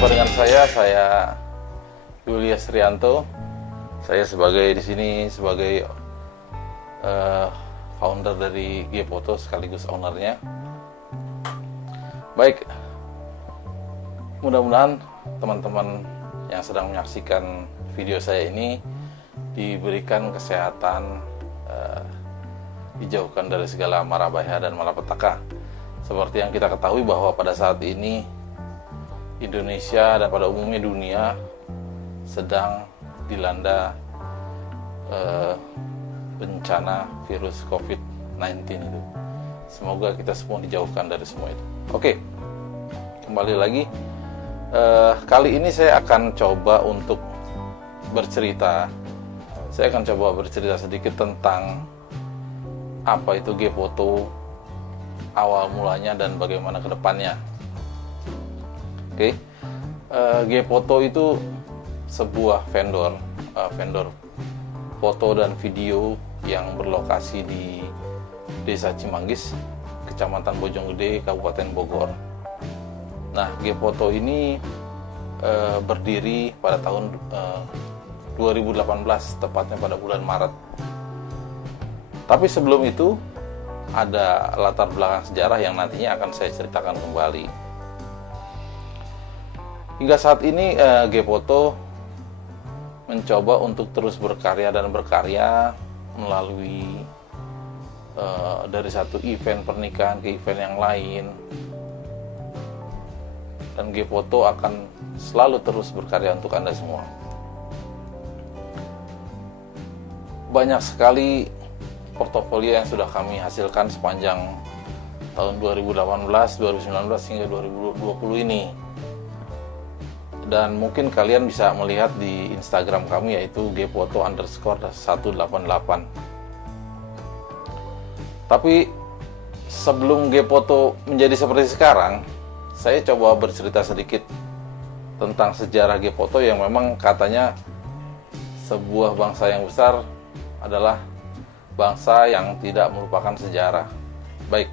Jumpa dengan saya Julius Rianto. Saya di sini sebagai founder dari Gfoto sekaligus ownernya. Baik, mudah-mudahan teman-teman yang sedang menyaksikan video saya ini diberikan kesehatan, dijauhkan dari segala mara bahaya dan malapetaka. Seperti yang kita ketahui bahwa pada saat ini Indonesia dan pada umumnya dunia sedang dilanda bencana virus COVID-19 itu. Semoga kita semua dijauhkan dari semua itu. Oke, kembali lagi. Kali ini saya akan coba untuk bercerita. Saya akan coba bercerita sedikit tentang apa itu Gfoto, awal mulanya dan bagaimana ke depannya. Oke. Gfoto itu sebuah vendor foto dan video yang berlokasi di Desa Cimanggis, Kecamatan Bojonggede, Kabupaten Bogor. Nah, Gfoto ini berdiri pada tahun 2018, tepatnya pada bulan Maret. Tapi sebelum itu ada latar belakang sejarah yang nantinya akan saya ceritakan kembali. Hingga saat ini Gfoto mencoba untuk terus berkarya melalui dari satu event pernikahan ke event yang lain, dan Gfoto akan selalu terus berkarya untuk Anda semua. Banyak sekali portofolio yang sudah kami hasilkan sepanjang tahun 2018, 2019 hingga 2020 ini. Dan mungkin kalian bisa melihat di Instagram kami, yaitu Gfoto_188. Tapi sebelum Gfoto menjadi seperti sekarang, saya coba bercerita sedikit tentang sejarah Gfoto yang memang katanya sebuah bangsa yang besar adalah bangsa yang tidak melupakan sejarah. Baik,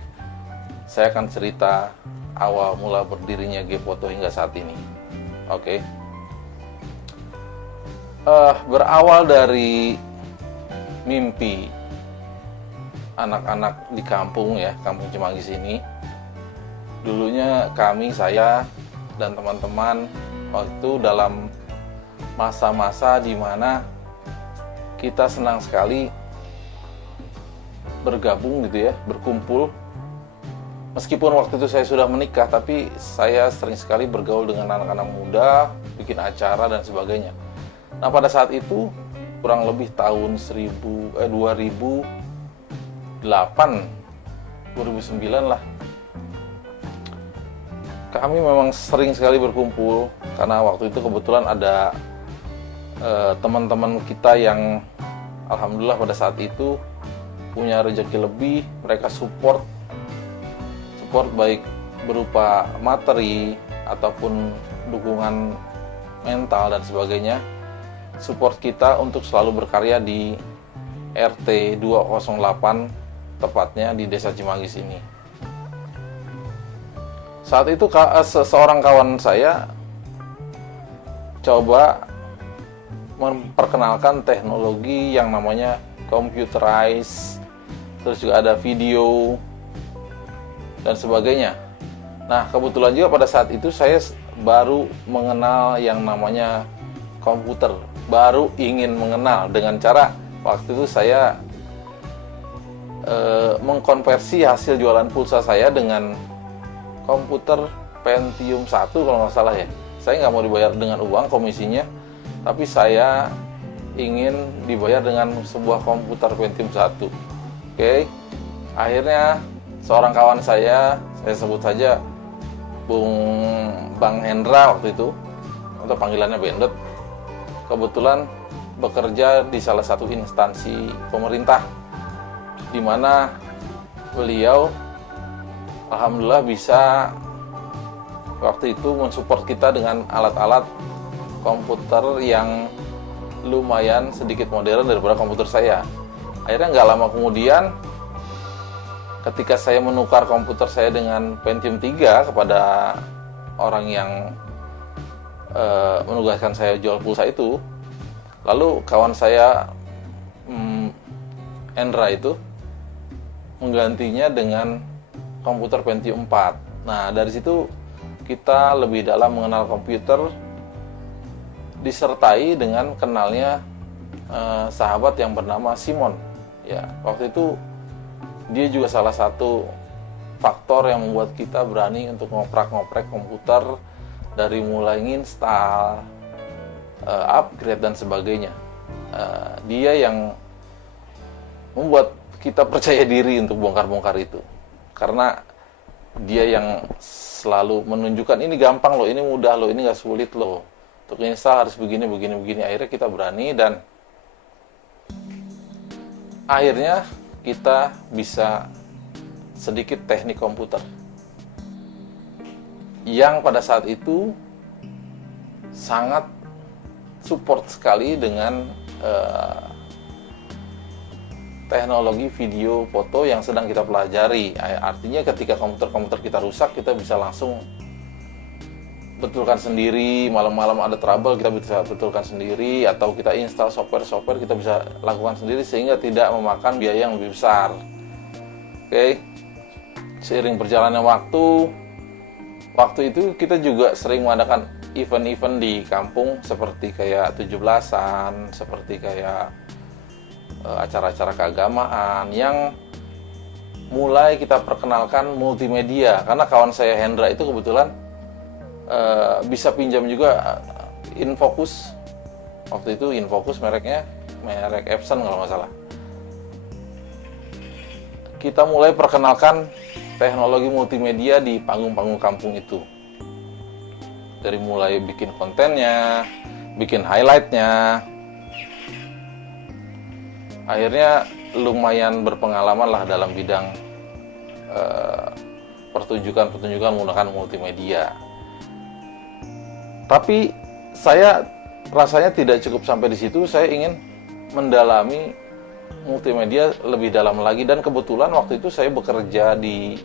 saya akan cerita awal mula berdirinya Gfoto hingga saat ini. Oke. Berawal dari mimpi anak-anak di kampung ya, Kampung Cimanggis ini. Dulunya saya dan teman-teman waktu itu dalam masa-masa di mana kita senang sekali bergabung gitu ya, berkumpul. Meskipun waktu itu saya sudah menikah, tapi saya sering sekali bergaul dengan anak-anak muda, bikin acara dan sebagainya. Nah, pada saat itu kurang lebih tahun 2008, 2009 lah. Kami memang sering sekali berkumpul karena waktu itu kebetulan ada teman-teman kita yang alhamdulillah pada saat itu punya rezeki lebih. Mereka support baik berupa materi ataupun dukungan mental dan sebagainya. Support kita untuk selalu berkarya di RT 208, tepatnya di Desa Cimanggis ini. Saat itu seorang kawan saya coba memperkenalkan teknologi yang namanya computerized, terus juga ada video dan sebagainya. Nah, kebetulan juga pada saat itu saya baru mengenal yang namanya komputer, baru ingin mengenal dengan cara waktu itu saya mengkonversi hasil jualan pulsa saya dengan komputer Pentium 1 kalau nggak salah ya. Saya nggak mau dibayar dengan uang komisinya, tapi saya ingin dibayar dengan sebuah komputer Pentium 1. Oke. Akhirnya seorang kawan saya sebut saja Bang Hendra waktu itu, atau panggilannya Bendet, kebetulan bekerja di salah satu instansi pemerintah, di mana beliau alhamdulillah bisa waktu itu mensupport kita dengan alat-alat komputer yang lumayan sedikit modern daripada komputer saya. Akhirnya nggak lama kemudian, ketika saya menukar komputer saya dengan Pentium 3 kepada orang yang menugaskan saya jual pulsa itu, lalu kawan saya Endra itu menggantinya dengan komputer Pentium 4. Nah, dari situ kita lebih dalam mengenal komputer, disertai dengan kenalnya sahabat yang bernama Simon. Ya, waktu itu dia juga salah satu faktor yang membuat kita berani untuk ngoprak-ngoprek komputer, dari mulai nginstal, upgrade dan sebagainya. Dia yang membuat kita percaya diri untuk bongkar-bongkar itu, karena dia yang selalu menunjukkan ini gampang loh, ini mudah loh, ini nggak sulit loh, untuk install harus begini. Akhirnya kita berani, dan akhirnya kita bisa sedikit teknik komputer yang pada saat itu sangat support sekali dengan teknologi video foto yang sedang kita pelajari. Artinya ketika komputer kita rusak, kita bisa langsung betulkan sendiri. Malam-malam ada trouble, kita bisa betulkan sendiri, atau kita install software kita bisa lakukan sendiri, sehingga tidak memakan biaya yang lebih besar. Oke. Seiring berjalannya waktu itu kita juga sering mengadakan event-event di kampung, seperti kayak 17-an, seperti kayak acara-acara keagamaan yang mulai kita perkenalkan multimedia, karena kawan saya Hendra itu kebetulan bisa pinjam juga Infocus. Waktu itu Infocus merek Epson kalau nggak salah. Kita mulai perkenalkan teknologi multimedia di panggung-panggung kampung itu, dari mulai bikin kontennya, bikin highlightnya. Akhirnya lumayan berpengalaman lah dalam bidang pertunjukan menggunakan multimedia. Tapi saya rasanya tidak cukup sampai di situ. Saya ingin mendalami multimedia lebih dalam lagi, dan kebetulan waktu itu saya bekerja di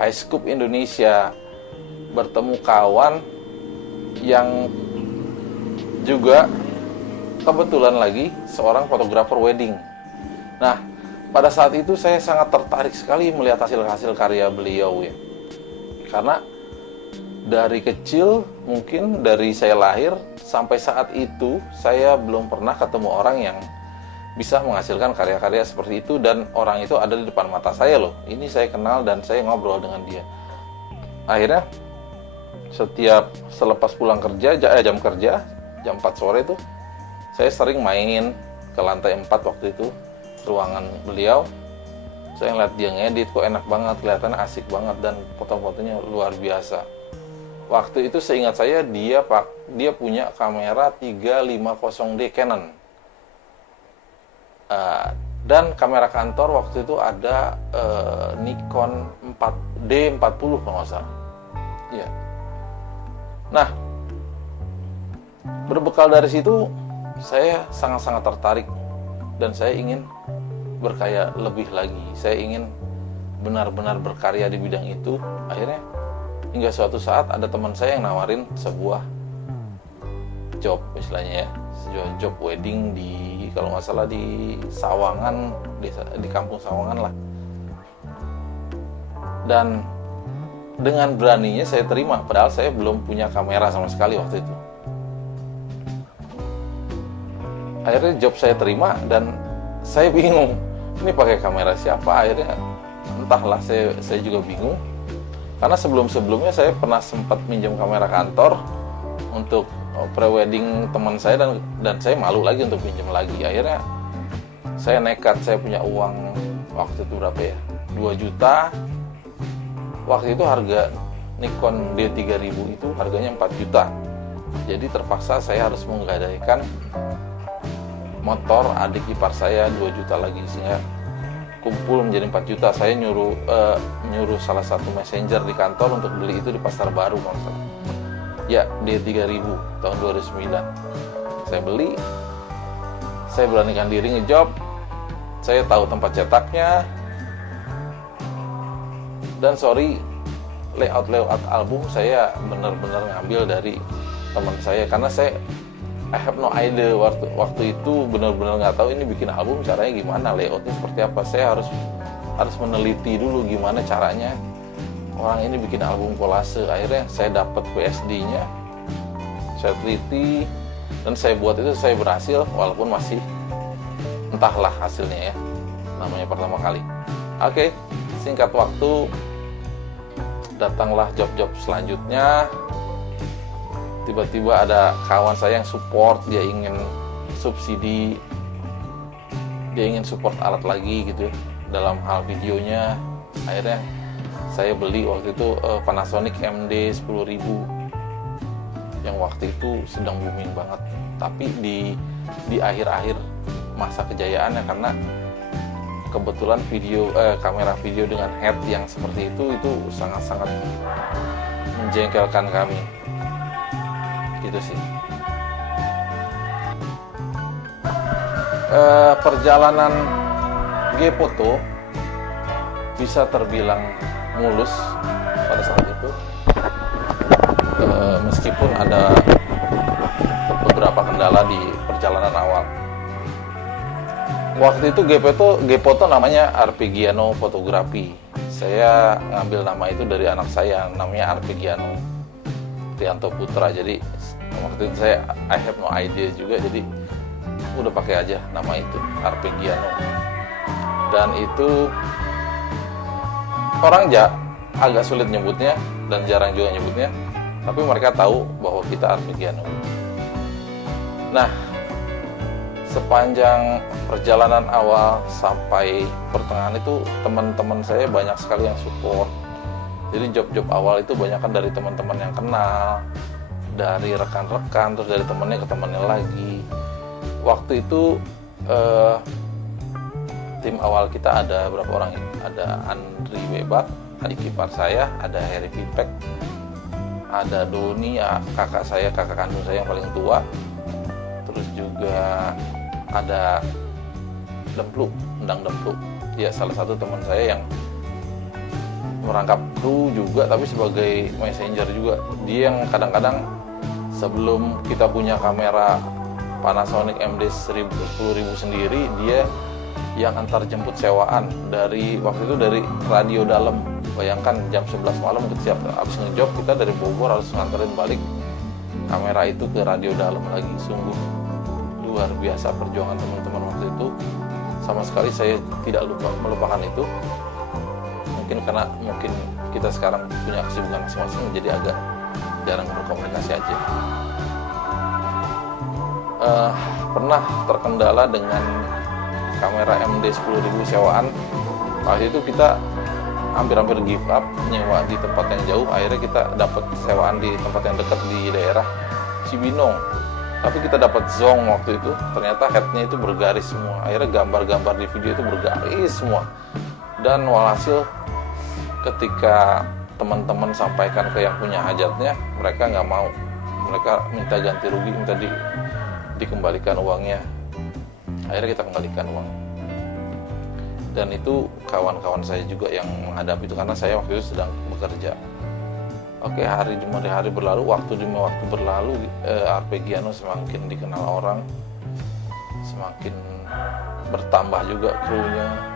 Highscope Indonesia, bertemu kawan yang juga kebetulan lagi seorang fotografer wedding. Nah, pada saat itu saya sangat tertarik sekali melihat hasil-hasil karya beliau ya. Karena dari kecil, mungkin dari saya lahir sampai saat itu, saya belum pernah ketemu orang yang bisa menghasilkan karya-karya seperti itu, dan orang itu ada di depan mata saya loh. Ini saya kenal dan saya ngobrol dengan dia. Akhirnya selepas pulang kerja, jam 4 sore itu, saya sering main ke lantai 4 waktu itu, ruangan beliau. Saya ngeliat dia ngedit, kok enak banget, kelihatannya asik banget, dan foto-fotonya luar biasa. Waktu itu seingat saya dia punya kamera 350D Canon. Dan kamera kantor waktu itu ada Nikon D40 kalau nggak salah. Ya. Nah, berbekal dari situ saya sangat-sangat tertarik, dan saya ingin berkarya lebih lagi. Saya ingin benar-benar berkarya di bidang itu. Akhirnya hingga suatu saat ada teman saya yang nawarin sebuah job, istilahnya ya, job wedding di, kalau nggak salah di Sawangan, di kampung Sawangan lah. Dan dengan beraninya saya terima, padahal saya belum punya kamera sama sekali waktu itu. Akhirnya job saya terima, dan saya bingung, ini pakai kamera siapa? Akhirnya entahlah, saya juga bingung. Karena sebelumnya saya pernah sempat minjem kamera kantor untuk pre-wedding teman saya, dan saya malu lagi untuk pinjam lagi. Akhirnya saya nekat, saya punya uang waktu itu berapa ya? 2 juta. Waktu itu harga Nikon D3000 itu harganya 4 juta. Jadi terpaksa saya harus menggadaikan motor adik ipar saya 2 juta lagi, sehingga kumpul menjadi 4 juta. Saya nyuruh salah satu messenger di kantor untuk beli itu di Pasar Baru kalau nggak salah. Ya, D3000 tahun 2009. Saya beli, saya beranikan diri ngejob. Saya tahu tempat cetaknya. Dan layout album saya benar-benar ngambil dari teman saya, karena I have no idea waktu itu benar-benar nggak tahu ini bikin album caranya gimana, layoutnya seperti apa. Saya harus meneliti dulu gimana caranya orang ini bikin album kolase. Akhirnya saya dapat PSD-nya, saya teliti, dan saya buat itu. Saya berhasil walaupun masih entahlah hasilnya ya, namanya pertama kali. Oke, singkat waktu datanglah job-job selanjutnya. Tiba-tiba ada kawan saya yang support, dia ingin subsidi, dia ingin support alat lagi gitu dalam hal videonya. Akhirnya saya beli waktu itu Panasonic MD 10.000 yang waktu itu sedang booming banget. Tapi di akhir-akhir masa kejayaannya, karena kebetulan kamera video dengan head yang seperti itu sangat-sangat menjengkelkan kami. Gitu sih. Perjalanan G-Foto bisa terbilang mulus pada saat itu, meskipun ada beberapa kendala di perjalanan awal. Waktu itu G-Foto namanya Arpeggiano Fotografi. Saya ngambil nama itu dari anak saya, namanya Arpeggiano Trianto Putra. Jadi waktu itu I have no idea juga, jadi udah pakai aja nama itu, Arpeggiano. Dan itu orang agak sulit nyebutnya dan jarang juga nyebutnya, tapi mereka tahu bahwa kita Arpeggiano. Nah, sepanjang perjalanan awal sampai pertengahan itu teman-teman saya banyak sekali yang support. Jadi job-job awal itu banyak kan dari teman-teman yang kenal, dari rekan-rekan, terus dari temannya ke temannya lagi. Waktu itu tim awal kita ada berapa orang ya? Ada Andri Webak, adik ipar saya, ada Harry Pipek, ada Doni, kakak kandung saya yang paling tua. Terus juga ada Endang Demplu, ya salah satu teman saya yang merangkap kru juga, tapi sebagai messenger juga. Dia yang kadang-kadang sebelum kita punya kamera Panasonic MD 10.000 sendiri, dia yang antar jemput sewaan waktu itu dari Radio Dalam. Bayangkan jam 11 malam setiap habis ngejob, kita dari Bogor harus nganterin balik kamera itu ke Radio Dalam lagi. Sungguh luar biasa perjuangan teman-teman waktu itu. Sama sekali saya tidak melupakan itu. Karena mungkin kita sekarang punya kesibukan masing-masing, jadi agak jarang berkomunikasi aja. Pernah terkendala dengan kamera MD 10.000 sewaan. Waktu itu kita hampir give up nyewa di tempat yang jauh. Akhirnya kita dapat sewaan di tempat yang dekat di daerah Cibinong. Tapi kita dapat zong waktu itu. Ternyata headnya itu bergaris semua. Akhirnya gambar-gambar di video itu bergaris semua. Dan walhasil ketika teman-teman sampaikan ke yang punya hajatnya, mereka nggak mau. Mereka minta ganti rugi, minta dikembalikan uangnya. Akhirnya kita kembalikan uang. Dan itu kawan-kawan saya juga yang menghadapi itu, karena saya waktu itu sedang bekerja. Oke, hari demi hari berlalu, waktu demi waktu berlalu, Arpeggiano semakin dikenal orang, semakin bertambah juga krunya.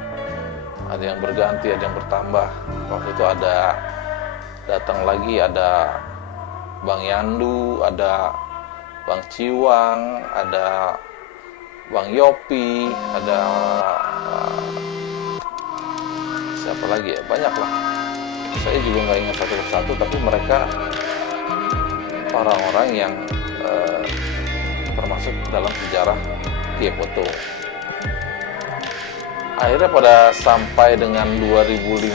Ada yang berganti, ada yang bertambah. Waktu itu datang lagi ada Bang Yandu, ada Bang Ciwang, ada Bang Yopi, ada siapa lagi ya, banyak lah. Saya juga nggak ingat satu persatu, tapi mereka orang-orang yang termasuk dalam sejarah G-Foto. Akhirnya pada sampai dengan 2015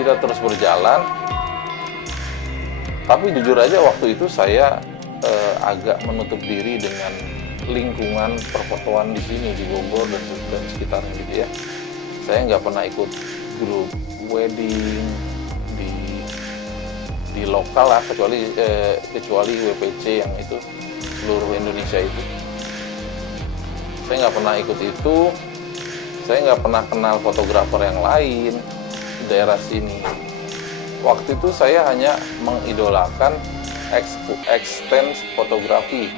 kita terus berjalan. Tapi jujur aja waktu itu saya agak menutup diri dengan lingkungan perfotoan di sini di Bogor dan sekitarnya gitu ya. Saya nggak pernah ikut grup wedding di lokal lah, kecuali WPC yang itu seluruh Indonesia itu. Saya nggak pernah ikut itu. Saya nggak pernah kenal fotografer yang lain di daerah sini. Waktu itu saya hanya mengidolakan Extend Fotografi.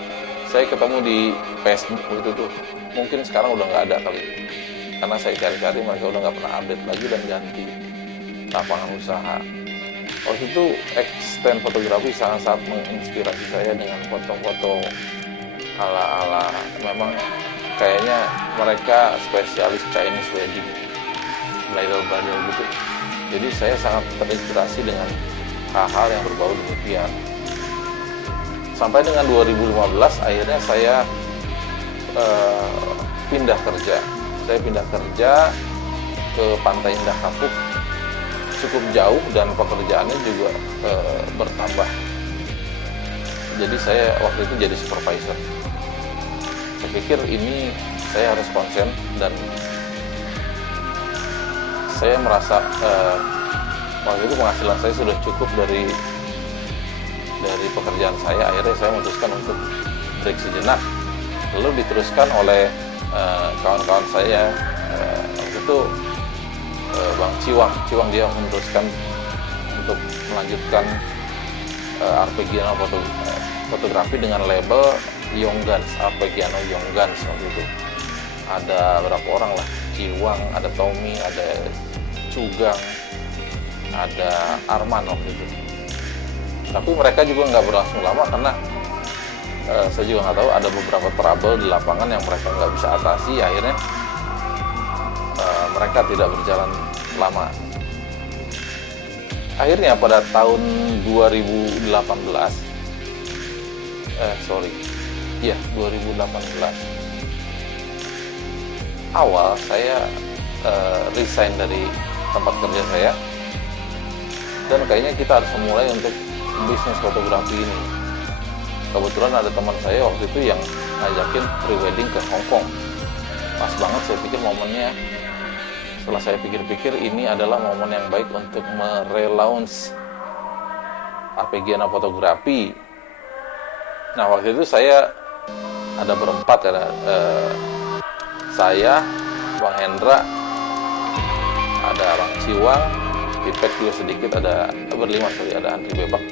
Saya ketemu di Facebook itu tuh, mungkin sekarang udah nggak ada kali, karena saya cari-cari mereka udah nggak pernah update lagi dan ganti lapangan usaha. Waktu itu Extend Fotografi sangat-sangat menginspirasi saya dengan foto-foto ala-ala, memang kayaknya mereka spesialis Chinese wedding, bridal gitu. Jadi saya sangat terinspirasi dengan hal-hal yang berbau demikian. Sampai dengan 2015 akhirnya saya pindah kerja. Saya pindah kerja ke Pantai Indah Kapuk, cukup jauh dan pekerjaannya juga bertambah. Jadi saya waktu itu jadi supervisor. Saya pikir ini saya harus konsen, dan saya merasa waktu itu penghasilan saya sudah cukup dari pekerjaan saya. Akhirnya saya memutuskan untuk break sejenak, lalu diteruskan oleh kawan-kawan saya. Waktu itu Bang Ciwang dia memutuskan untuk melanjutkan Arpeggiano Fotografi dengan label Yonggans, Arpeggiano Yonggans. Waktu itu ada berapa orang lah, Ciwang, ada Tommy, ada Cugang, ada Arman waktu itu. Tapi mereka juga nggak berlangsung lama karena saya juga nggak tahu, ada beberapa trouble di lapangan yang mereka nggak bisa atasi. Akhirnya mereka tidak berjalan lama. Akhirnya pada tahun 2018 awal saya resign dari tempat kerja saya, dan kayaknya kita harus memulai untuk bisnis fotografi ini. Kebetulan ada teman saya waktu itu yang ngajakin pre-wedding ke Hong Kong. Pas banget, saya pikir momennya. Setelah saya pikir-pikir, ini adalah momen yang baik untuk merelaunch Arpeggiano Fotografi. Nah, waktu itu saya ada berempat, saya, Bang Hendra, ada Bang Ciwang, Pipek juga sedikit, ada berlima, ada Andri Bebak.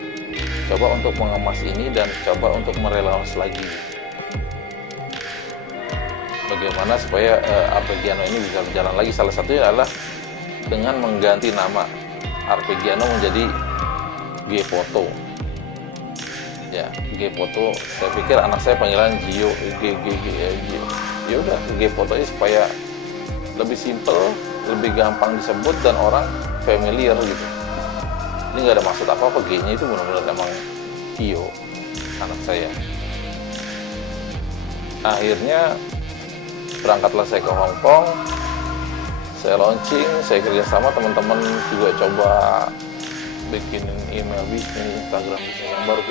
Coba untuk mengemas ini dan coba untuk merelaunch lagi. Bagaimana supaya Arpeggiano ini bisa berjalan lagi? Salah satunya adalah dengan mengganti nama Arpeggiano menjadi G-Foto. Ya, G-Foto. Saya pikir anak saya panggilan Gio, Gio. Ya udah, G-Foto ini supaya lebih simple, lebih gampang disebut dan orang familiar gitu. Ini nggak ada maksud apa-apa, G-nya itu benar-benar emang Gio, anak saya. Akhirnya berangkatlah saya ke Hong Kong, saya launching, saya kerjasama teman-teman juga coba bikinin email bisnis, Instagram bisnis yang baru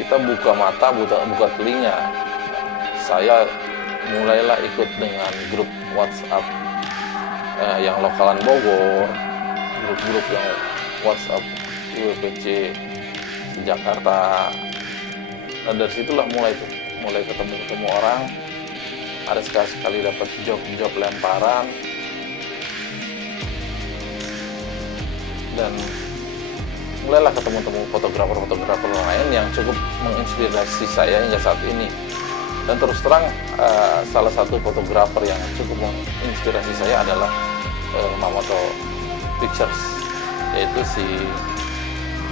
kita buka mata, buka telinga. Saya mulailah ikut dengan grup WhatsApp yang lokalan Bogor, grup-grup yang WhatsApp WPC Jakarta. Dan dari situlah mulai ketemu orang. Ada sekali dapat job lemparan, dan mulailah ketemu fotografer lain yang cukup menginspirasi saya hingga saat ini. Dan terus terang salah satu fotografer yang cukup menginspirasi saya adalah Mamoto Pictures, yaitu si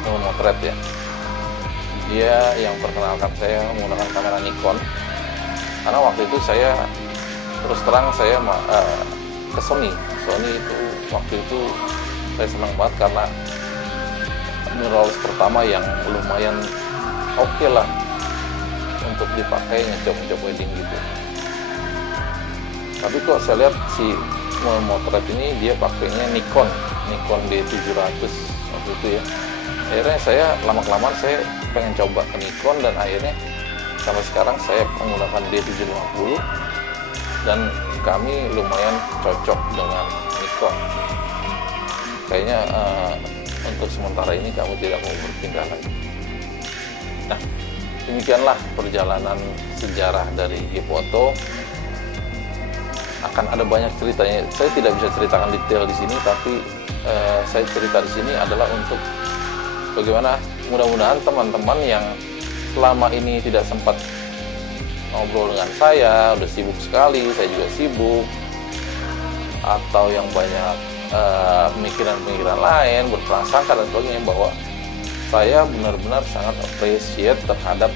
Motret ya. Dia yang perkenalkan saya menggunakan kamera Nikon. Karena waktu itu saya terus terang saya ke Sony itu waktu itu saya senang banget karena mirrorless pertama yang lumayan oke lah untuk dipakai ngejok wedding gitu. Tapi kok saya lihat si Motret ini dia pakainya Nikon D700 waktu itu ya. Akhirnya saya lama-kelamaan saya pengen coba ke Nikon, dan akhirnya sampai sekarang saya menggunakan D750 dan kami lumayan cocok dengan Nikon. Kayaknya untuk sementara ini kamu tidak mau berpindah lagi. Nah, demikianlah perjalanan sejarah dari G-Foto. Akan ada banyak ceritanya. Saya tidak bisa ceritakan detail di sini, tapi saya cerita di sini adalah untuk bagaimana mudah-mudahan teman-teman yang selama ini tidak sempat ngobrol dengan saya, udah sibuk sekali, saya juga sibuk, atau yang banyak pemikiran-pemikiran lain, berprasangka dan sebagainya, bahwa saya benar-benar sangat appreciate terhadap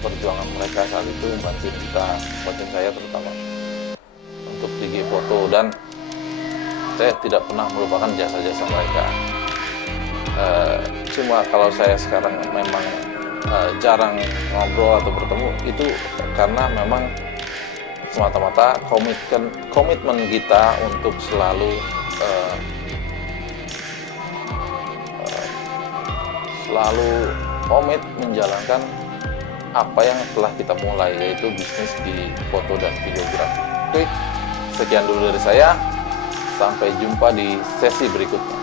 perjuangan mereka saat itu membantu kita, bantuin saya terutama untuk 3G foto, dan saya tidak pernah melupakan jasa-jasa mereka. Cuma kalau saya sekarang memang jarang ngobrol atau bertemu, itu karena memang semata-mata komitmen kita untuk selalu komit menjalankan apa yang telah kita mulai, yaitu bisnis di foto dan videografi. Oke, sekian dulu dari saya. Sampai jumpa di sesi berikutnya.